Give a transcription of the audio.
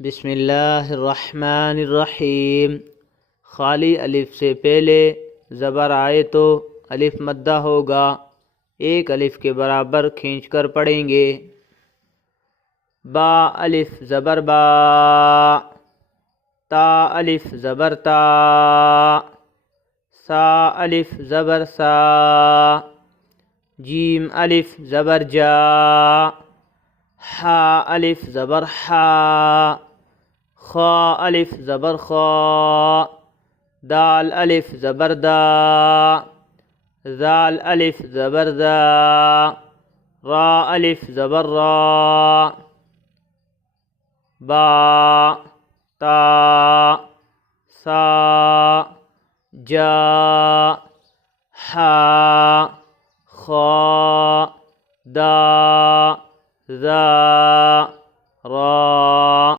بسم اللہ الرحمن الرحیم۔ خالی الف سے پہلے زبر آئے تو الف مدہ ہوگا، ایک الف کے برابر کھینچ کر پڑھیں گے۔ با الف زبر با، تا الف زبر تا، سا الف زبر سا، جیم الف زبر جا، حا الف زبر حا، خا الف زبر خا، دال الف زبر دا، ذال الف زبر دا، را الف زبر را، با تا سا جا حا خا دا ذا